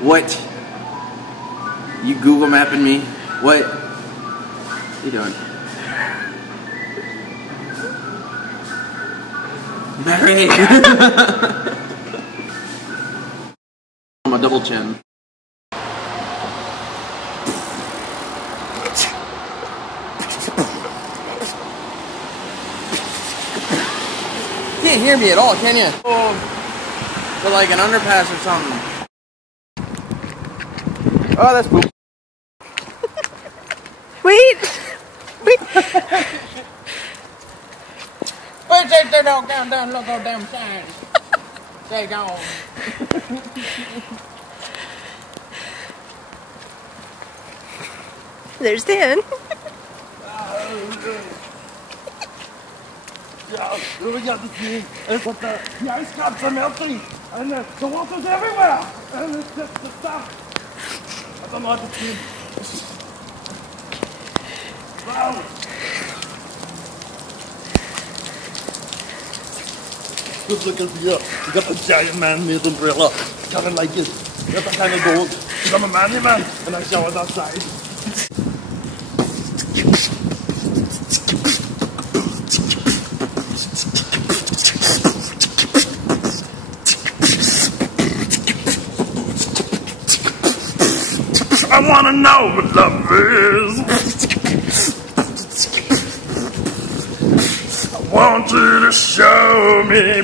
What? You Google mapping me? What? What you doing? Mary! I'm a double chin. Can't hear me at all, can you? Oh, but like an underpass or something. Oh, that's poop. Wait! Wait! Wait, take the dog down, look on damn side. Take on. There's Dan. Ja, we got the thing is that the ice caps are melting and the water's everywhere and it's just the stuff. I don't know what to do. Wow. Good look at here. You got the giant man-made umbrella. Kind of like it. You got the kind of gold. I'm a manly man and I showered outside. I wanna know what love is. I want you to show me.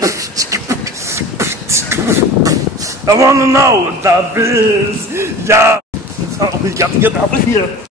I wanna know what love is. Yeah. Oh, we got to get out of here.